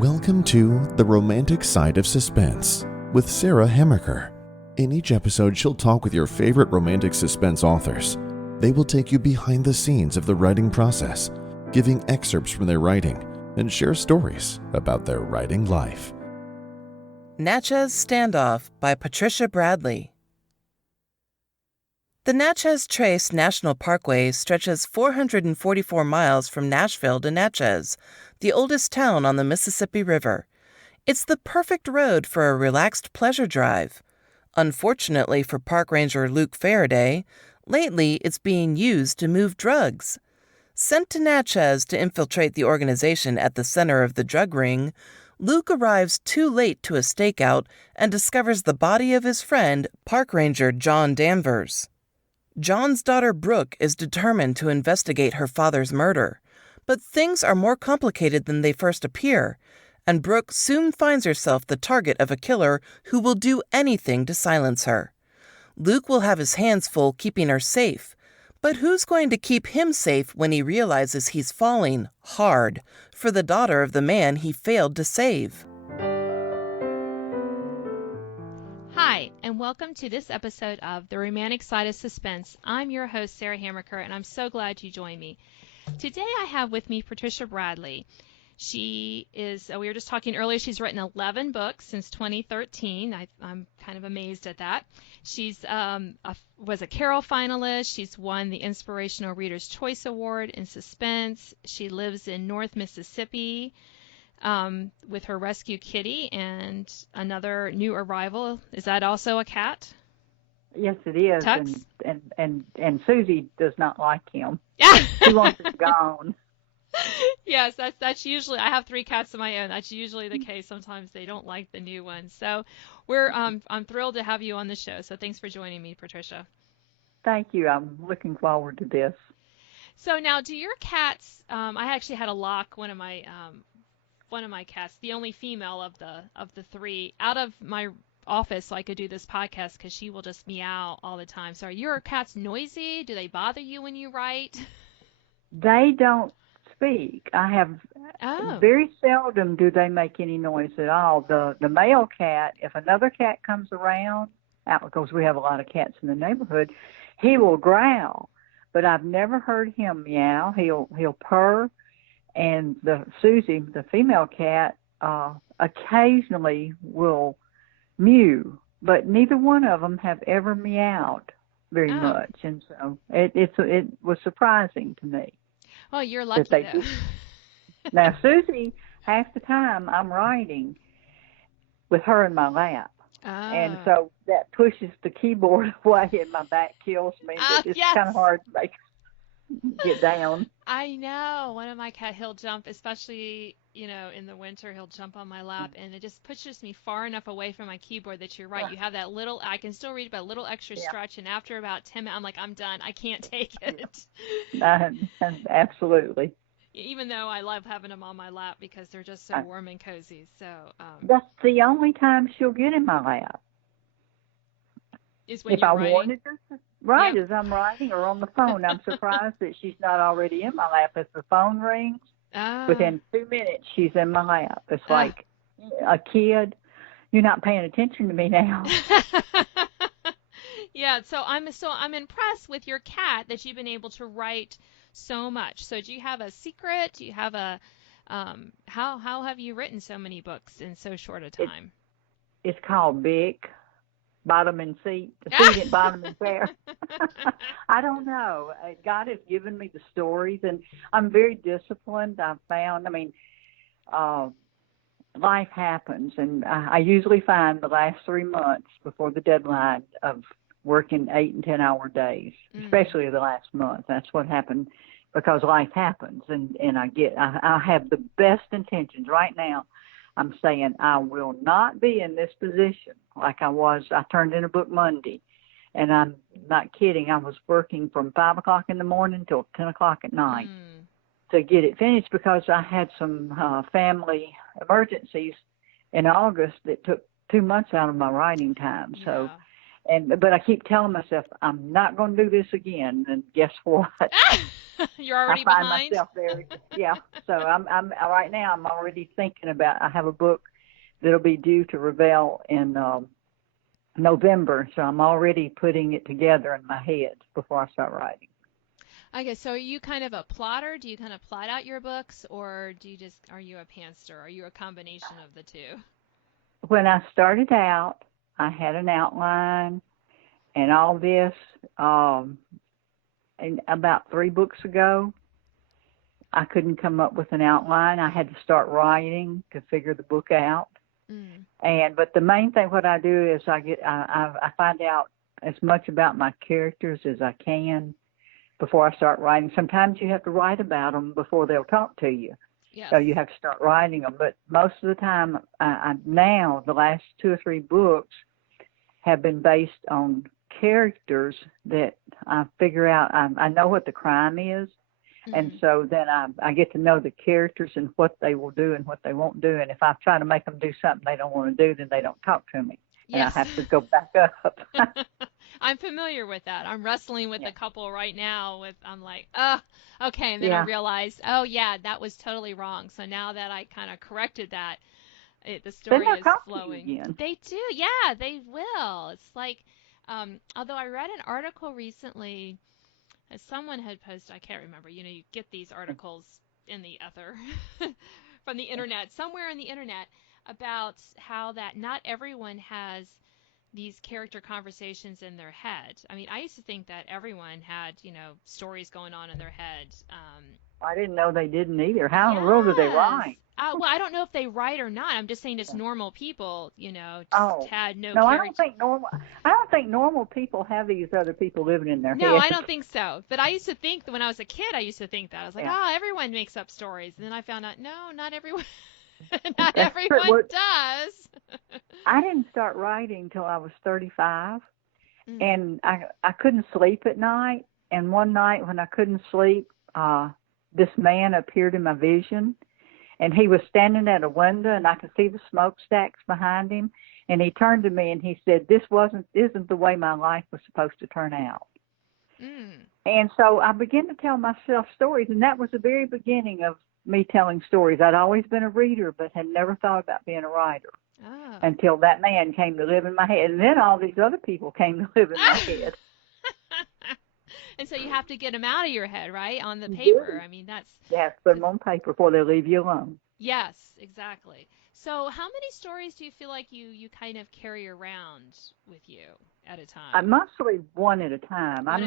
Welcome to The Romantic Side of Suspense with Sarah Hemmerker. In each episode, she'll talk with your favorite romantic suspense authors. They will take you behind the scenes of the writing process, giving excerpts from their writing, and share stories about their writing life. Natchez Standoff by Patricia Bradley. The Natchez Trace National Parkway stretches 444 miles from Nashville to Natchez, the oldest town on the Mississippi River. It's the perfect road for a relaxed pleasure drive. Unfortunately for park ranger Luke Faraday, lately it's being used to move drugs. Sent to Natchez to infiltrate the organization at the center of the drug ring, Luke arrives too late to a stakeout and discovers the body of his friend, park ranger John Danvers. John's daughter Brooke is determined to investigate her father's murder, but things are more complicated than they first appear, and Brooke soon finds herself the target of a killer who will do anything to silence her. Luke will have his hands full keeping her safe, but who's going to keep him safe when he realizes he's falling hard for the daughter of the man he failed to save? Hi, and welcome to this episode of The Romantic Side of Suspense. I'm your host, Sarah Hemmerker, and I'm so glad you joined me. Today I have with me Patricia Bradley. She is, we were just talking earlier, she's written 11 books since 2013. I'm kind of amazed at that. She's was a Carol finalist. She's won the Inspirational Reader's Choice Award in Suspense. She lives in North Mississippi with her rescue kitty and another new arrival. Is that also a cat? Yes, it is. Tux? And Susie does not like him. She wants him gone. Yes, that's usually, I have 3 cats of my own. That's usually the case. Sometimes they don't like the new ones. So I'm thrilled to have you on the show. So thanks for joining me, Patricia. Thank you. I'm looking forward to this. So now, do your cats? I actually had a lock one of my cats, the only female of the 3, out of my office so I could do this podcast because she will just meow all the time. So are your cats noisy? Do they bother you when you write? They don't speak. I have very seldom do they make any noise at all. The male cat, if another cat comes around, because we have a lot of cats in the neighborhood, he will growl. But I've never heard him meow. He'll purr. And Susie, the female cat, occasionally will mew, but neither one of them have ever meowed very much, and so it was surprising to me. Well, you're lucky though. Now, Susie, half the time I'm writing with her in my lap, and so that pushes the keyboard away, and my back kills me. It's kind of hard to make get down. I know. One of my cat, he'll jump, especially, in the winter, he'll jump on my lap, and it just pushes me far enough away from my keyboard that you're right. You have that little, I can still read, but a little extra stretch, and after about 10 minutes, I'm like, I'm done. I can't take it. Absolutely. Even though I love having them on my lap because they're just so warm and cozy. So that's the only time she'll get in my lap. Is when if you're I writing? wanted her. Right, as I'm writing or on the phone. I'm surprised that she's not already in my lap. If the phone rings, within 2 minutes, she's in my lap. It's like a kid. You're not paying attention to me now. Yeah, so I'm impressed with your cat that you've been able to write so much. So do you have a secret? Do you have a how have you written so many books in so short a time? It's called BIC. Bottom and seat, the seat at bottom and chair. I don't know. God has given me the stories, and I'm very disciplined. I've found, life happens, and I usually find the last 3 months before the deadline of working 8 and 10 hour days, especially the last month. That's what happened because life happens, and I have the best intentions right now. I'm saying I will not be in this position like I was. I turned in a book Monday, and I'm not kidding. I was working from 5 o'clock in the morning till 10 o'clock at night to get it finished because I had some family emergencies in August that took 2 months out of my writing time. So But I keep telling myself I'm not going to do this again. And guess what? You're already I find behind. myself there. Yeah. So I'm right now. I'm already thinking about. I have a book that'll be due to Revell in November. So I'm already putting it together in my head before I start writing. Okay, so are you kind of a plotter? Do you kind of plot out your books, or are you a pantser? Are you a combination of the two? When I started out, I had an outline and all this. And about 3 books ago, I couldn't come up with an outline. I had to start writing to figure the book out. But the main thing, what I do is I find out as much about my characters as I can before I start writing. Sometimes you have to write about them before they'll talk to you. Yes. So you have to start writing them. But most of the time, now the last 2 or 3 books have been based on characters that I figure out. I know what the crime is. And so then I get to know the characters and what they will do and what they won't do. And if I try to make them do something they don't want to do, then they don't talk to me. Yes. And I have to go back up. I'm familiar with that. I'm wrestling with a couple right now I'm like, oh, okay. And then I realized, oh, yeah, that was totally wrong. So now that I kind of corrected that, the story is flowing. They do. Yeah, they will. It's like, although I read an article recently, as someone had posted, I can't remember, you get these articles in the ether from the internet, somewhere on the internet, about how that not everyone has these character conversations in their head. I mean, I used to think that everyone had, stories going on in their head. I didn't know they didn't either. How in the world do they write? Well, I don't know if they write or not. I'm just saying just normal people, had no character. No, I don't think normal people have these other people living in their head. No, I don't think so. But I used to think that when I was a kid, I used to think that. I was like, everyone makes up stories. And then I found out, no, not everyone. Not everyone does. I didn't start writing till I was 35, and I couldn't sleep at night. And one night when I couldn't sleep, this man appeared in my vision, and he was standing at a window, and I could see the smokestacks behind him. And he turned to me and he said, "This isn't the way my life was supposed to turn out." And so I began to tell myself stories, and that was the very beginning of me telling stories. I'd always been a reader, but had never thought about being a writer until that man came to live in my head. And then all these other people came to live in my head. And so you have to get them out of your head, right? On the paper. I mean, that's... You have to put them on paper before they leave you alone. Yes, exactly. So how many stories do you feel like you kind of carry around with you at a time? I'm mostly one at a time. I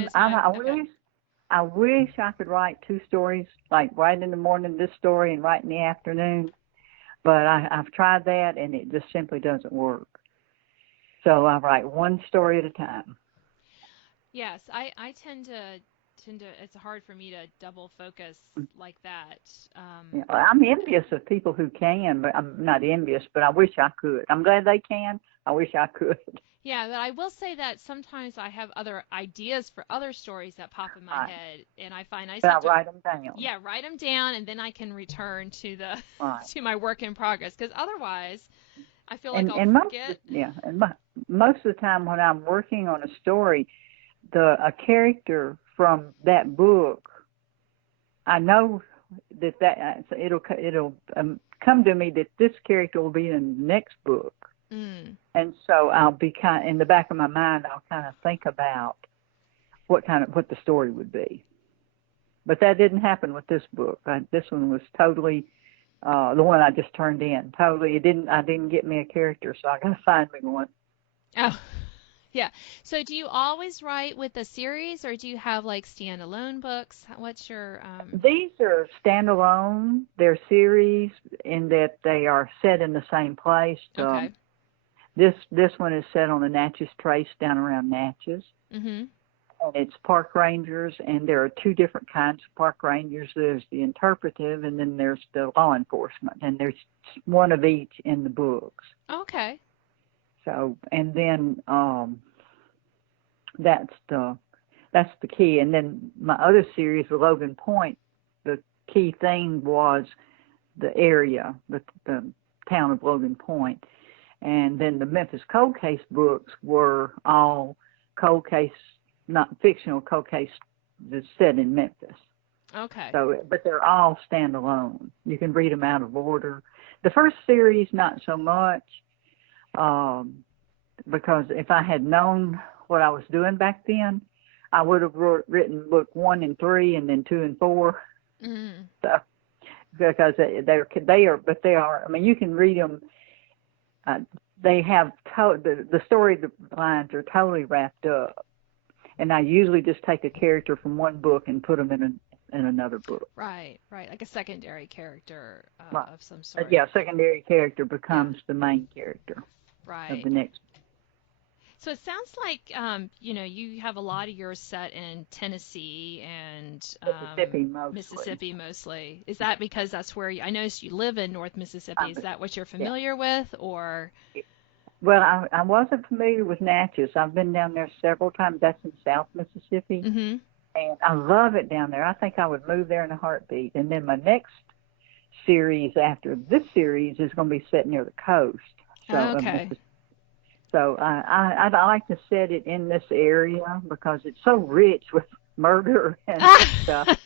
wish I could write 2 stories, like write in the morning this story and write in the afternoon. But I've tried that, and it just simply doesn't work. So I write 1 story at a time. Yes, I tend to, it's hard for me to double focus like that. I'm envious of people who can, but I'm not envious, but I wish I could. I'm glad they can. I wish I could. Yeah, but I will say that sometimes I have other ideas for other stories that pop in my head, and I find I write them down. Yeah, write them down, and then I can return to to my work in progress, because otherwise I feel like I'll forget. Most of the time when I'm working on a story, a character from that book, I know that it'll come to me that this character will be in the next book. And so I'll be in the back of my mind, I'll kind of think about what the story would be. But that didn't happen with this book. This one was totally the one I just turned in. Totally, I didn't get me a character, so I got to find me one. Oh, yeah. So do you always write with a series, or do you have like standalone books? What's your? These are standalone. They're series in that they are set in the same place. Okay. This one is set on the Natchez Trace down around Natchez. And it's park rangers, and there are 2 different kinds of park rangers. There's the interpretive, and then there's the law enforcement, and there's one of each in the books. Okay. So, and then that's the key. And then my other series with Logan Point, the key thing was the area, the town of Logan Point. And then the Memphis cold case books were all cold case, not fictional cold case that's set in Memphis. Okay. So, but they're all standalone. You can read them out of order. The first series, not so much, because if I had known what I was doing back then, I would have written book 1 and 3 and then 2 and 4. Mm. So, because they are. I mean, you can read them. They have the story lines are totally wrapped up, and I usually just take a character from one book and put them in another book. Right, like a secondary character Right. of some sort. Yeah, secondary character becomes the main character of the next. So it sounds like you have a lot of yours set in Tennessee and Mississippi mostly. Is that because that's where I noticed you live in North Mississippi? Is that what you're familiar with, or? Well, I wasn't familiar with Natchez. I've been down there several times. That's in South Mississippi, and I love it down there. I think I would move there in a heartbeat. And then my next series after this series is going to be set near the coast. So, okay. So I like to set it in this area because it's so rich with murder and stuff.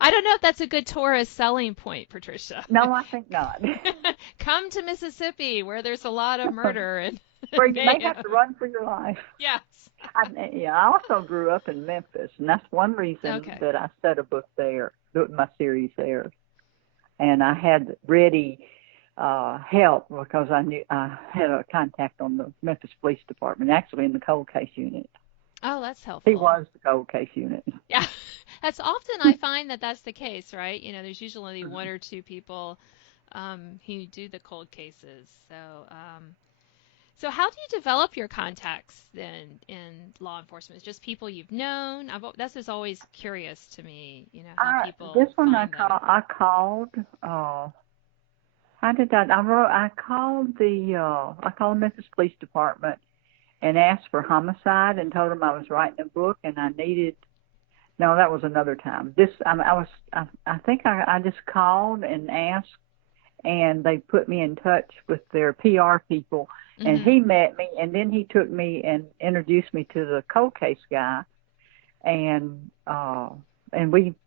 I don't know if that's a good tourist selling point, Patricia. No, I think not. Come to Mississippi where there's a lot of murder and where you may have to run for your life. Yes. I also grew up in Memphis, and that's one reason that I set a book there, my series there. And I had ready help because I knew I had a contact on the Memphis Police Department, actually in the cold case unit. Oh, that's helpful. He was the cold case unit. Yeah, that's often I find that's the case, right? There's usually one or two people who do the cold cases. So how do you develop your contacts then in law enforcement? It's just people you've known. This is always curious to me. How people. This one find I called. How did I? I called the Memphis Police Department and asked for homicide and told them I was writing a book and I needed. No, that was another time. I think I just called and asked, and they put me in touch with their PR people, and he met me, and then he took me and introduced me to the cold case guy, and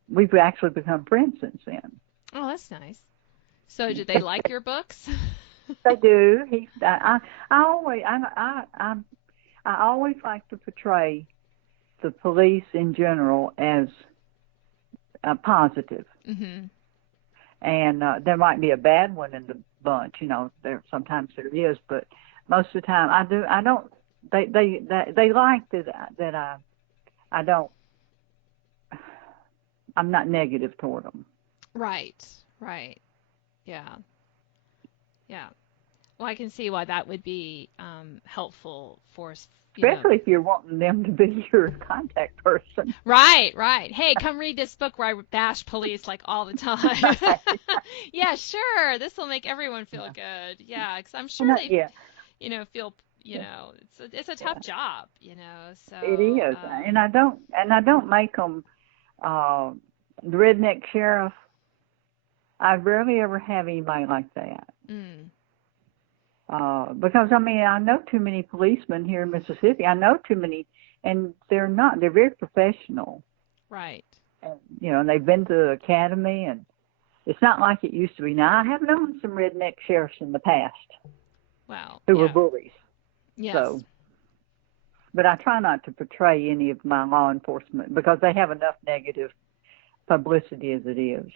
we've actually become friends since then. Oh, that's nice. So do they like your books? They do. I always like to portray the police in general as positive. And there might be a bad one in the bunch, sometimes there is, but most of the time I don't. They like that I don't. I'm not negative toward them. Right. Yeah. Well, I can see why that would be helpful for especially if you're wanting them to be your contact person. Right. Hey, come read this book where I bash police like all the time. Yeah, sure. This will make everyone feel good. Yeah, because I'm sure they, feel, it's a tough job, So it is, and I don't make them the redneck sheriff. I rarely ever have anybody like that. Because, I know too many policemen here in Mississippi. I know too many, and they're not. They're very professional. Right. And, and they've been to the academy, and it's not like it used to be. Now, I have known some redneck sheriffs in the past. Wow. Who were bullies. Yes. So, but I try not to portray any of my law enforcement because they have enough negative publicity as it is.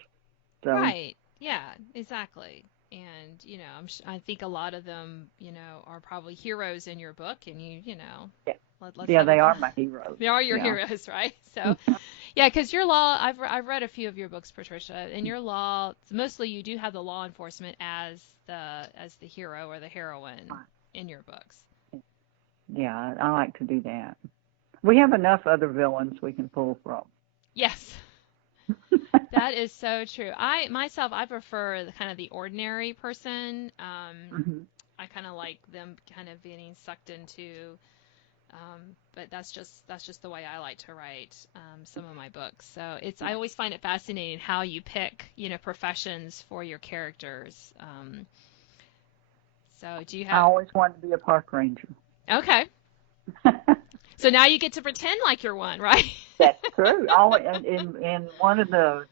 So. Right. Yeah, exactly. And, I think a lot of them, are probably heroes in your book, and they are my heroes. They are your heroes, right? So, yeah, because your law, I've read a few of your books, Patricia. In your law, mostly you do have the law enforcement as the hero or the heroine in your books. Yeah, I like to do that. We have enough other villains we can pull from. Yes. That is so true. I prefer the ordinary person. I kind of like them kind of getting sucked into, but that's just the way I like to write some of my books. So I always find it fascinating how you pick, professions for your characters. So do you I have... always wanted to be a park ranger. Okay. So now you get to pretend like you're one, right? That's true. Always, in one of the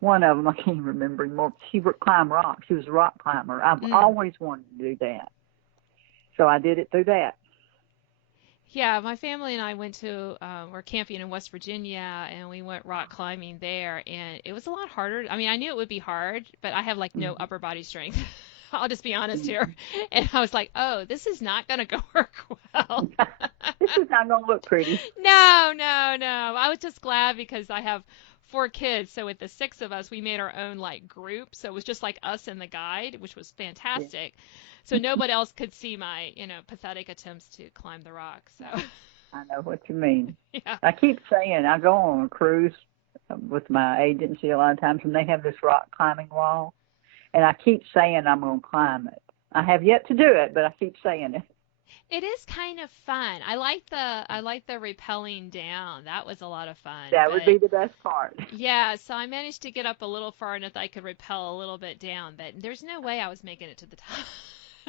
one of them, I can't remember anymore. She would climb rocks. She was a rock climber. I've always wanted to do that. So I did it through that. Yeah, my family and I went to, we're camping in West Virginia, and we went rock climbing there, and it was a lot harder. I mean, I knew it would be hard, but I have like no upper body strength. I'll just be honest here. And I was like, oh, this is not going to go work well. This is not going to look pretty. No. I was just glad because I have 4 kids. So with the 6 of us, we made our own like group. So it was just like us and the guide, which was fantastic. Yeah. So nobody else could see my, pathetic attempts to climb the rock. So I know what you mean. Yeah. I keep saying I go on a cruise with my agency a lot of times, and they have this rock climbing wall. And I keep saying I'm going to climb it. I have yet to do it, but I keep saying it. It is kind of fun. I like the rappelling down. That was a lot of fun. That would be the best part. Yeah, so I managed to get up a little far enough that I could rappel a little bit down, but there's no way I was making it to the top.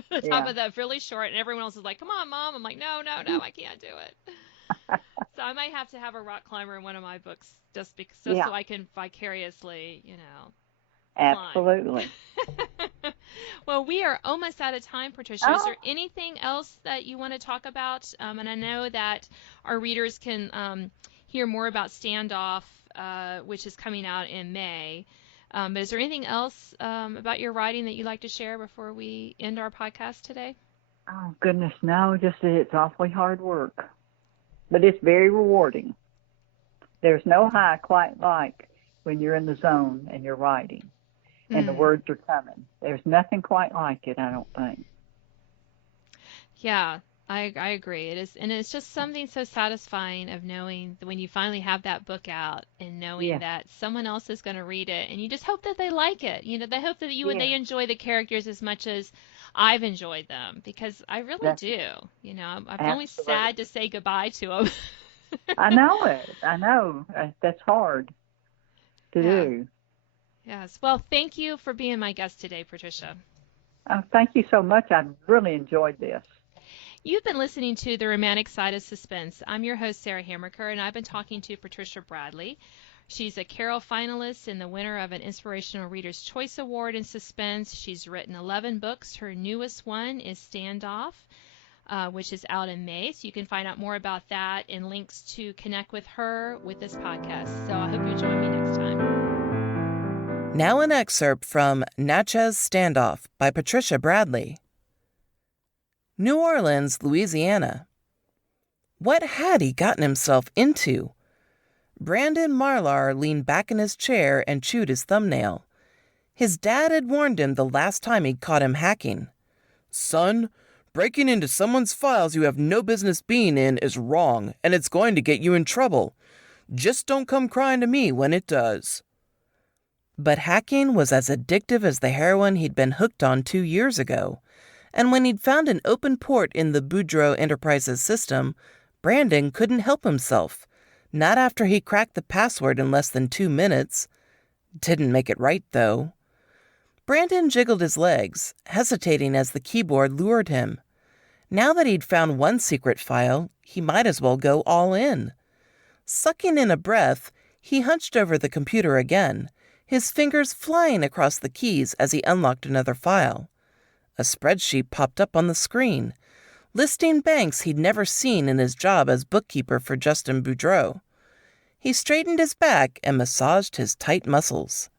The top of that really short, and everyone else is like, "Come on, Mom." I'm like, "No, I can't do it." So I might have to have a rock climber in one of my books just so I can vicariously, Absolutely. Well, we are almost out of time, Patricia. Is there anything else that you want to talk about? And I know that our readers can hear more about Standoff, which is coming out in May. But is there anything else about your writing that you'd like to share before we end our podcast today? Oh, goodness, no. Just that it's awfully hard work. But it's very rewarding. There's no high quite like when you're in the zone and you're writing. And the words are coming. There's nothing quite like it, I don't think. Yeah, I agree. It is, and it's just something so satisfying of knowing that when you finally have that book out and knowing that someone else is going to read it, and you just hope that they like it. They hope that they enjoy the characters as much as I've enjoyed them, because I really do. I'm only sad to say goodbye to them. I know it. I know. That's hard to do. Yes. Well, thank you for being my guest today, Patricia. Thank you so much. I've really enjoyed this. You've been listening to The Romantic Side of Suspense. I'm your host, Sarah Hammerker, and I've been talking to Patricia Bradley. She's a Carol finalist and the winner of an Inspirational Reader's Choice Award in Suspense. She's written 11 books. Her newest one is Standoff, which is out in May. So you can find out more about that and links to connect with her with this podcast. So I hope you join me next time. Now an excerpt from Natchez Standoff by Patricia Bradley. New Orleans, Louisiana. What had he gotten himself into? Brandon Marlar leaned back in his chair and chewed his thumbnail. His dad had warned him the last time he'd caught him hacking. Son, breaking into someone's files you have no business being in is wrong, and it's going to get you in trouble. Just don't come crying to me when it does. But hacking was as addictive as the heroin he'd been hooked on 2 years ago, and when he'd found an open port in the Boudreaux Enterprises system, Brandon couldn't help himself. Not after he cracked the password in less than 2 minutes. Didn't make it right, though. Brandon jiggled his legs, hesitating as the keyboard lured him. Now that he'd found one secret file, he might as well go all in. Sucking in a breath, he hunched over the computer again, his fingers flying across the keys as he unlocked another file. A spreadsheet popped up on the screen, listing banks he'd never seen in his job as bookkeeper for Justin Boudreaux. He straightened his back and massaged his tight muscles.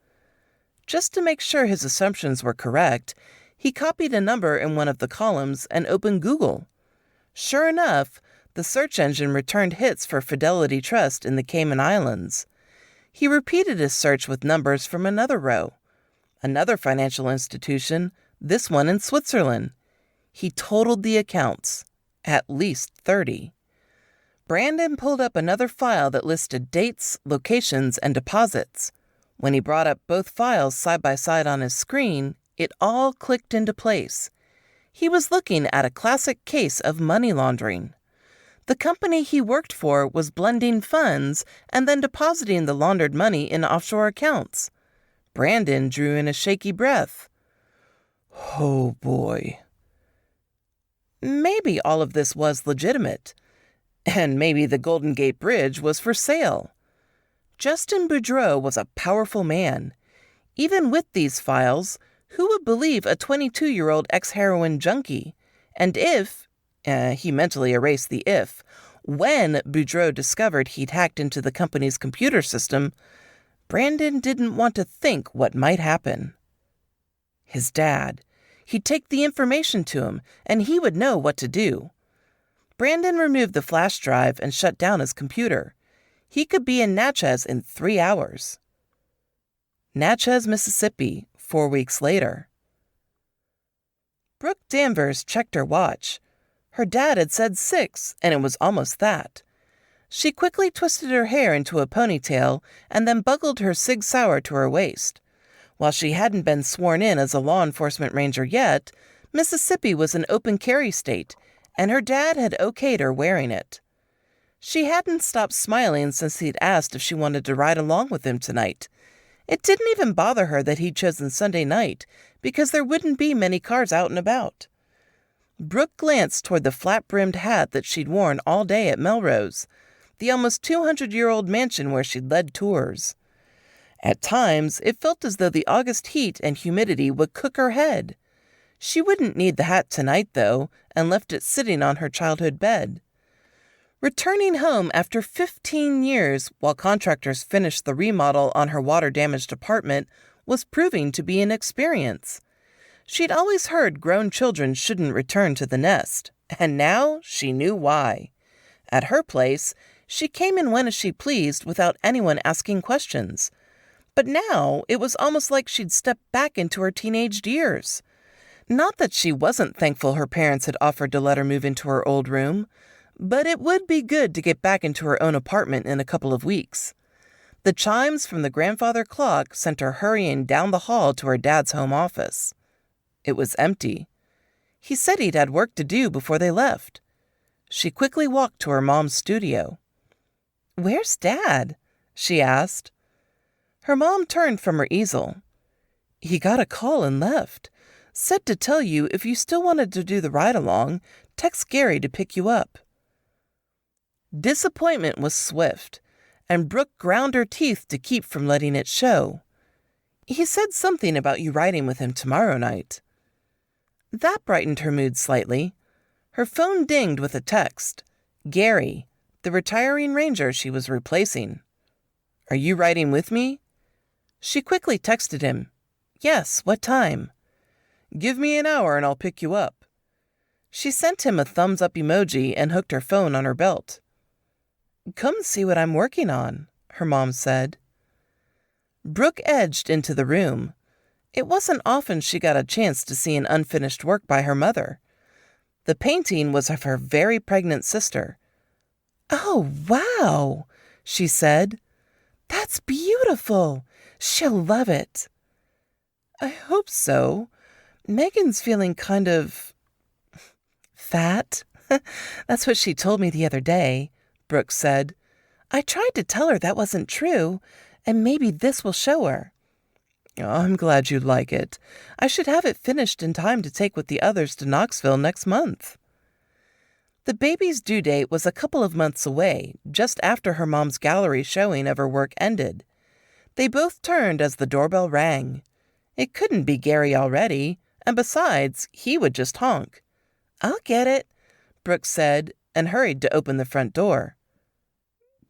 Just to make sure his assumptions were correct, he copied a number in one of the columns and opened Google. Sure enough, the search engine returned hits for Fidelity Trust in the Cayman Islands. He repeated his search with numbers from another row. Another financial institution, this one in Switzerland. He totaled the accounts. At least 30. Brandon pulled up another file that listed dates, locations, and deposits. When he brought up both files side by side on his screen, it all clicked into place. He was looking at a classic case of money laundering. The company he worked for was blending funds and then depositing the laundered money in offshore accounts. Brandon drew in a shaky breath. Oh boy. Maybe all of this was legitimate, and maybe the Golden Gate Bridge was for sale. Justin Boudreau was a powerful man. Even with these files, who would believe a 22-year-old ex-heroin junkie? And he mentally erased the if, when Boudreau discovered he'd hacked into the company's computer system, Brandon didn't want to think what might happen. His dad. He'd take the information to him, and he would know what to do. Brandon removed the flash drive and shut down his computer. He could be in Natchez in 3 hours. Natchez, Mississippi, 4 weeks later. Brooke Danvers checked her watch. Her dad had said 6, and it was almost that. She quickly twisted her hair into a ponytail and then buckled her Sig Sauer to her waist. While she hadn't been sworn in as a law enforcement ranger yet, Mississippi was an open carry state, and her dad had okayed her wearing it. She hadn't stopped smiling since he'd asked if she wanted to ride along with him tonight. It didn't even bother her that he'd chosen Sunday night, because there wouldn't be many cars out and about. Brooke glanced toward the flat-brimmed hat that she'd worn all day at Melrose, the almost 200-year-old mansion where she'd led tours. At times, it felt as though the August heat and humidity would cook her head. She wouldn't need the hat tonight, though, and left it sitting on her childhood bed. Returning home after 15 years while contractors finished the remodel on her water-damaged apartment was proving to be an experience. She'd always heard grown children shouldn't return to the nest, and now she knew why. At her place, she came and went as she pleased without anyone asking questions. But now it was almost like she'd stepped back into her teenage years. Not that she wasn't thankful her parents had offered to let her move into her old room, but it would be good to get back into her own apartment in a couple of weeks. The chimes from the grandfather clock sent her hurrying down the hall to her dad's home office. It was empty. He said he'd had work to do before they left. She quickly walked to her mom's studio. "Where's Dad?" she asked. Her mom turned from her easel. "He got a call and left. Said to tell you if you still wanted to do the ride-along, text Gary to pick you up." Disappointment was swift, and Brooke ground her teeth to keep from letting it show. "He said something about you riding with him tomorrow night." That brightened her mood slightly. Her phone dinged with a text. Gary, the retiring ranger she was replacing. "Are you riding with me?" She quickly texted him. "Yes, what time?" "Give me an hour and I'll pick you up." She sent him a thumbs-up emoji and hooked her phone on her belt. "Come see what I'm working on," her mom said. Brooke edged into the room. It wasn't often she got a chance to see an unfinished work by her mother. The painting was of her very pregnant sister. "Oh, wow," she said. "That's beautiful. She'll love it." "I hope so. Megan's feeling kind of fat." "That's what she told me the other day," Brooke said. "I tried to tell her that wasn't true, and maybe this will show her." "Oh, I'm glad you like it. I should have it finished in time to take with the others to Knoxville next month." The baby's due date was a couple of months away, just after her mom's gallery showing of her work ended. They both turned as the doorbell rang. It couldn't be Gary already, and besides, he would just honk. "I'll get it," Brooke said, and hurried to open the front door.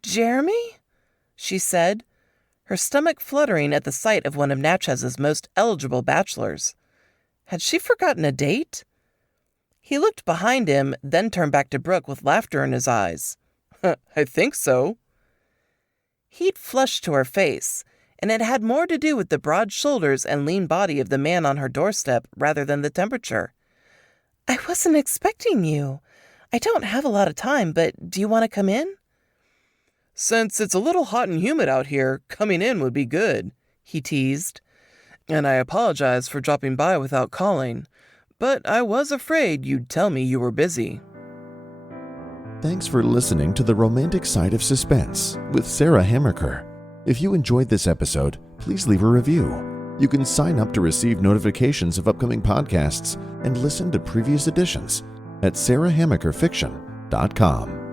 "Jeremy?" she said, her stomach fluttering at the sight of one of Natchez's most eligible bachelors. Had she forgotten a date? He looked behind him, then turned back to Brooke with laughter in his eyes. "I think so." He'd flushed to her face, and it had more to do with the broad shoulders and lean body of the man on her doorstep rather than the temperature. "I wasn't expecting you. I don't have a lot of time, but do you want to come in?" "Since it's a little hot and humid out here, coming in would be good," he teased. "And I apologize for dropping by without calling, but I was afraid you'd tell me you were busy." Thanks for listening to The Romantic Side of Suspense with Sarah Hammerker. If you enjoyed this episode, please leave a review. You can sign up to receive notifications of upcoming podcasts and listen to previous editions at sarahhammakerfiction.com.